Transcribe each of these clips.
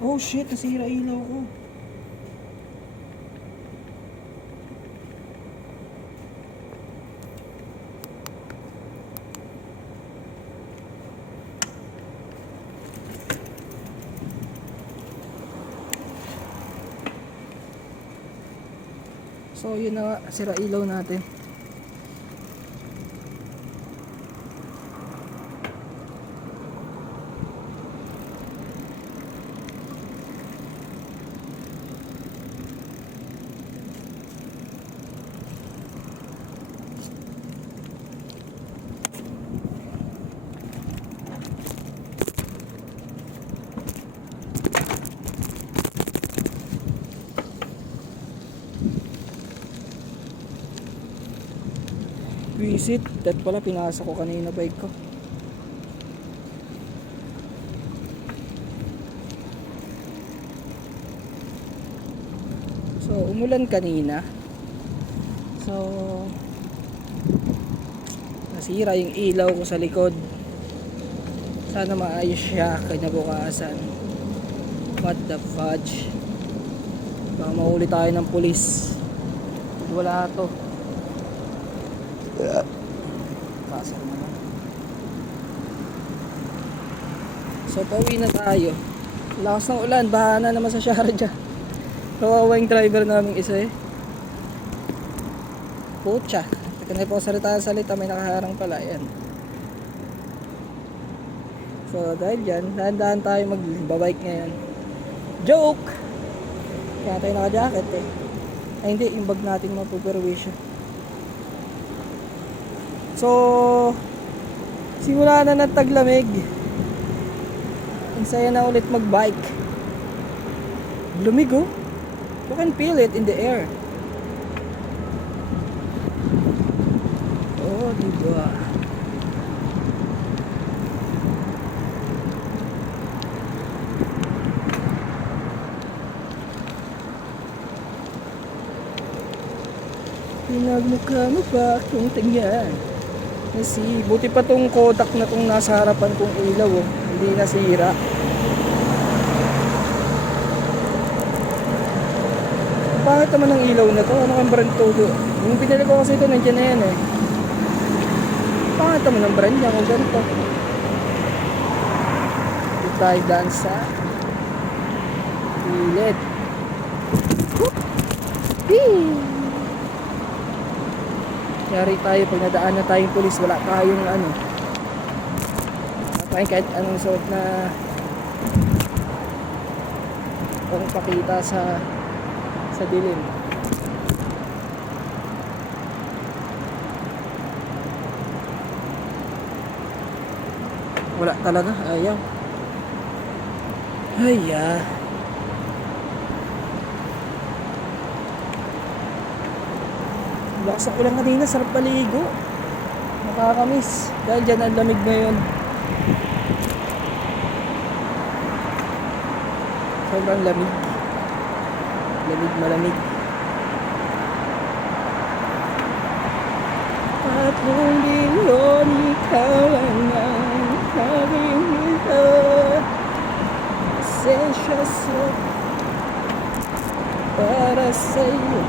Oh shit, nasira ilaw ko. So yun na nga, sira ilaw natin. Visit, that pala pinasa ko kanina bike ko. So umulan kanina. So nasira yung ilaw ko sa likod. Sana maayos siya kinabukasan. What the fudge. Baka mahuli tayo ng pulis. Wala to. Kasar naman. So pauwi na tayo. Lakas ng ulan, baha na naman sa Sharjah. Kawawa yung driver namin isa eh. Pucha, teka na po salita, may nakaharang pala. Yan. So dahil dyan, dahan-dahan tayo magbabike ngayon. Joke! Kaya tayo naka-jacket eh. Ay hindi, yung bag natin mapuperwisyo. So simula na ng taglamig. Ang saya na ulit magbike. Lumig oh. You can feel it in the air. Oh, diba? Pinagmukha mo ba kung tingnan? Kasi buti pa tong Kodak na tong nasa harapan kong ilaw oh. Hindi nasira. Pangit naman ang ilaw na to. Ano kang brand to? Yung pinili ko kasi ito nandiyan na yan eh. Pangit naman ang brand niya kung ganito. Dito tayo daan sa gilid. Yari tayo pag nadaan na tayong pulis, wala tayong ano, kahit anong suot na pang pakita sa dilim. Wala talaga, ayaw. Haya. Lakas ang ulan kanina, sarap paligo. Nakakamiss. Dahil dyan ang lamig ngayon. Sobrang lamig. Malamig. Tatlong milyon, ikaw lang ang aking ito. Pasensya sa para sa'yo.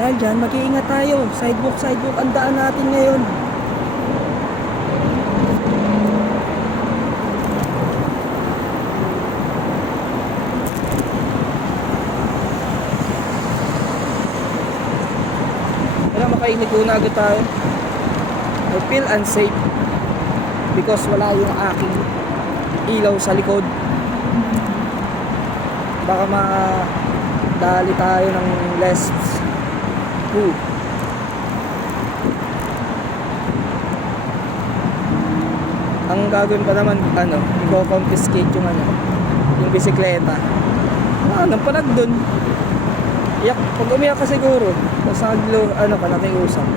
Dahil dyan, mag-iingat tayo. Sidewalk ang daan natin ngayon. Wala, makainig na agad tayo. I feel unsafe because wala yung aking ilaw sa likod. Baka madali tayo ng less. Ang gagawin pa naman, i-confiscate yung bisikleta. Nang palag dun. Iyak, pag umiyak ka siguro, tapos nakiusap.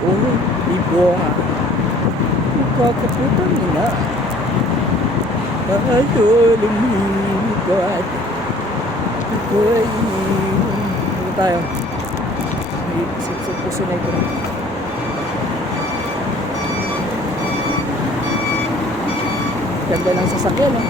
Oh, ibo nga. Magkakaputan nila. Tayo lumipat. Ano tayo? May puso na ito. Ganda ng sasakyan, oh.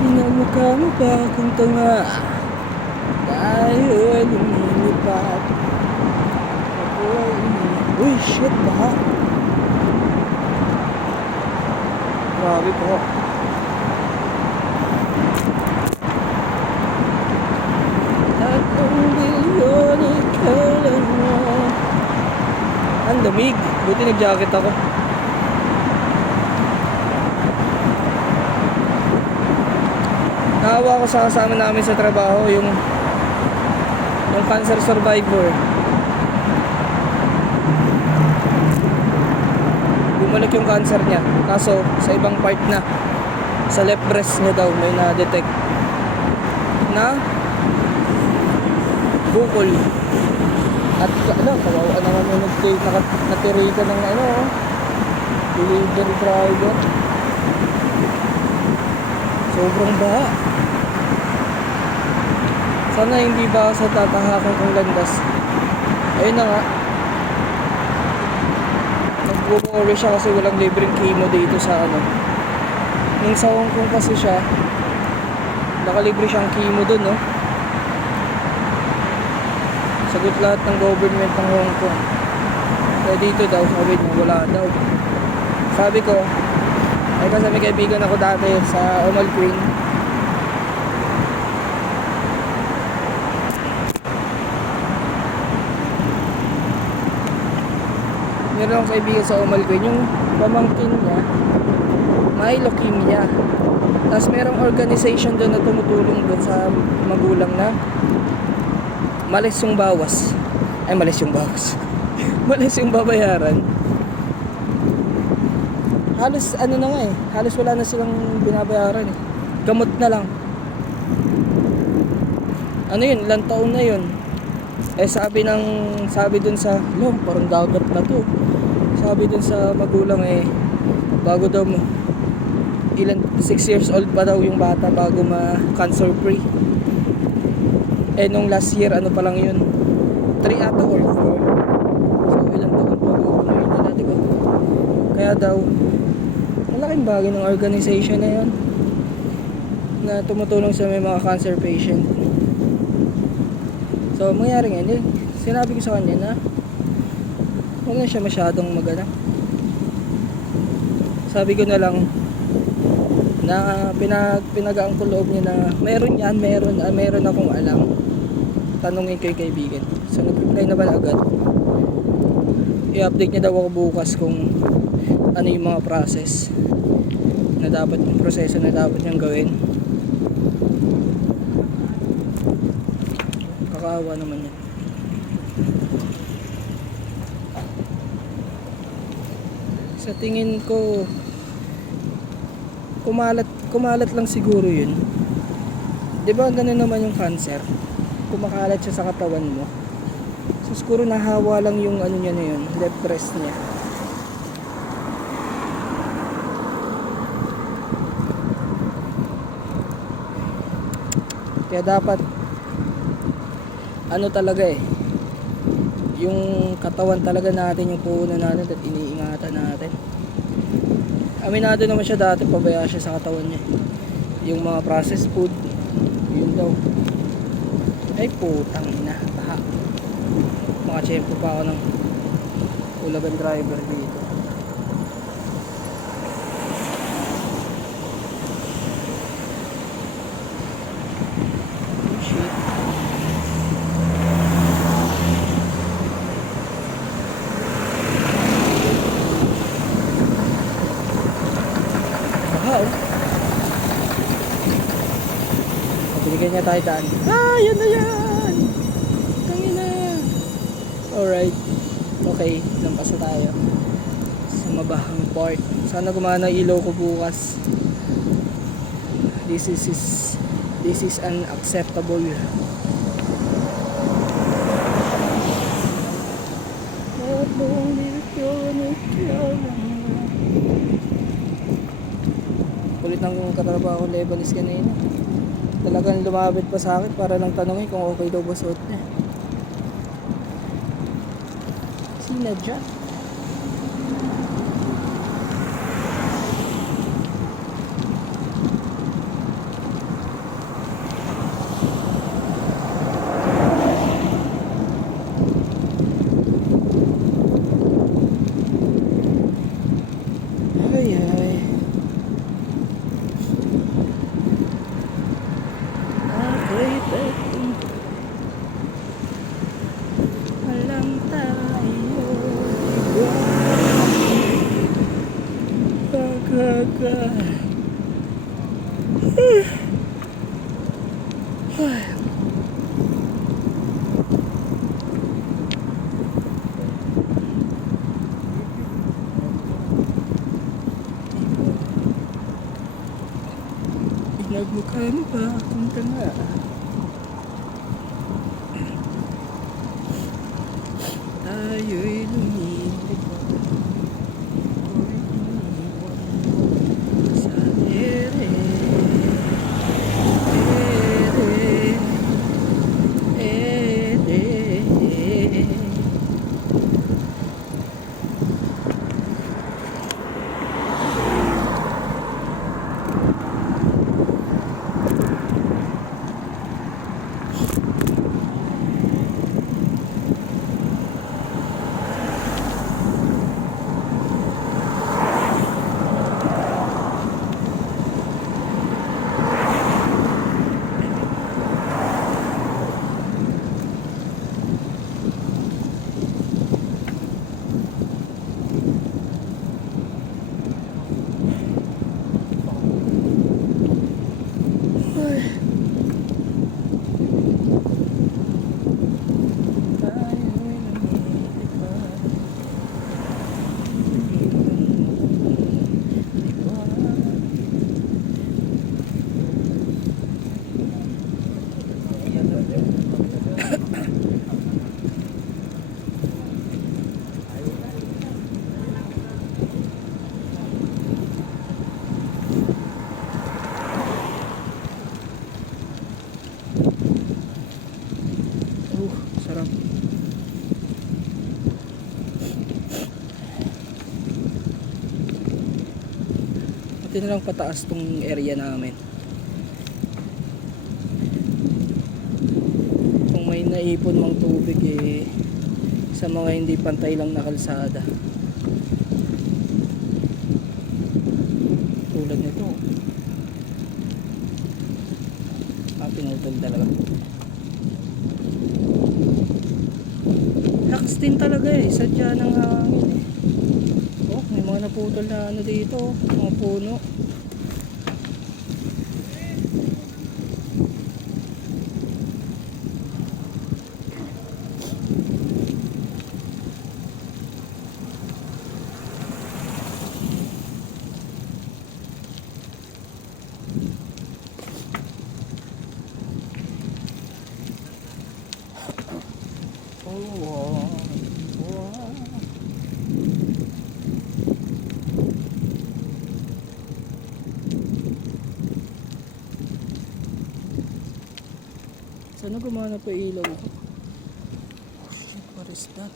Pinamukha mo pa akong tanga dahil lumilipat ako. Uy, shit, baha. Grabe po. Tatlong bilyon ikaw lang mo. Ang lamig. Buti nag-jacket ako. Naawa ko sa kasama namin sa trabaho, yung cancer survivor. Bumalik yung cancer niya, kaso sa ibang part na. Sa left breast niya daw may na-detect na bukol. At ano, kawawa naman yung natirita ng ano, delivery driver. Sobrang baha. Sana hindi ba sa tatahakan kong landas. Ayun na nga, nag-worry siya kasi walang libreng chemo dito sa ano. Nung sa Hong Kong kasi siya, nakalibre siyang chemo dun, no? Sagot lahat ng government ng Hong Kong. Kaya dito daw, sabi niya, wala daw. Sabi ko, ay kasi may kaibigan ako dati sa Omal Queen. Meron akong kaibigan sa Omal Queen, yung pamangkin niya may leukemia. Tapos merong organization doon na tumutulong doon sa magulang na malis yung bawas. Ay, malis yung bawas. Malis yung babayaran. Halos ano na nga eh, halos wala na silang binabayaran eh. Gamot na lang. Ano yun, ilang taon na yun. Eh sabi dun sa, parang dagat na to. Sabi dun sa magulang eh, bago daw 6 years old pa daw yung bata bago ma-cancer free. Eh nung last year, ano pa lang yun, 3 ata or 4. So ilang taon pa bago na yun na dati ko. Kaya daw, malaking bagay ng organization na yun na tumutulong sa may mga cancer patient. So mangyari ngayon, sinabi ko sa kanya na huwag na siya masyadong magana. Sabi ko na lang na pinagaang ko loob niya na meron yan, meron akong alam. Tanungin ko yung kaibigan. So nag-reply naman agad. I-update niya daw ako bukas kung ano yung mga process na dapat, yung proseso na dapat niyang gawin. Kakaawa naman yan. Sa tingin ko kumalat lang siguro yun. 'Di ba ganun naman yung cancer? Kumakalat siya sa katawan mo. So siguro nahawa lang yung ano niya na yun, left breast niya. Kaya dapat ano talaga eh, yung katawan talaga natin yung puhunan natin at iniingatan natin. Aminado naman siya dati, pabaya siya sa katawan niya. Yung mga processed food, yun daw. Ay putang ina, baha. Makachempo pa ako ng ulagan driver dito. Oh shit. Binigyan niya tayo daan. Yan na yan! Tangin na! Alright. Okay, lampas na tayo sa mabahang part. Sana gumana ilaw ko bukas. This is unacceptable. ng katrabaho ko Lebanese kanina. Talagang lumapit pa sa akin para lang tanongin kung okay daw ba suot niya. Sina dyan? Ay ay. Ako'y beting walang tayo iba. Pagkaka pinagmukha mo ba kung tanga? Tayo'y lumilipad, ako'y iniwan sa ere, ere, ere. Sarap. Pati na lang pataas tong area namin. Kung may naipon mang tubig eh, sa mga hindi pantay lang na kalsada. Tulad nito. Pinutol talaga. Lakas din talaga eh, sadya ng hangin eh. Oh, may mga naputol na ano dito, mga puno. Sana gumana pa ilaw ko. Shit, what is that?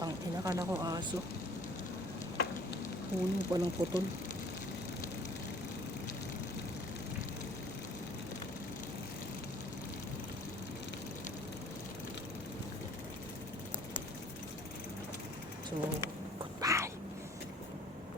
Ang inakala ko aso. Puno palang putol. So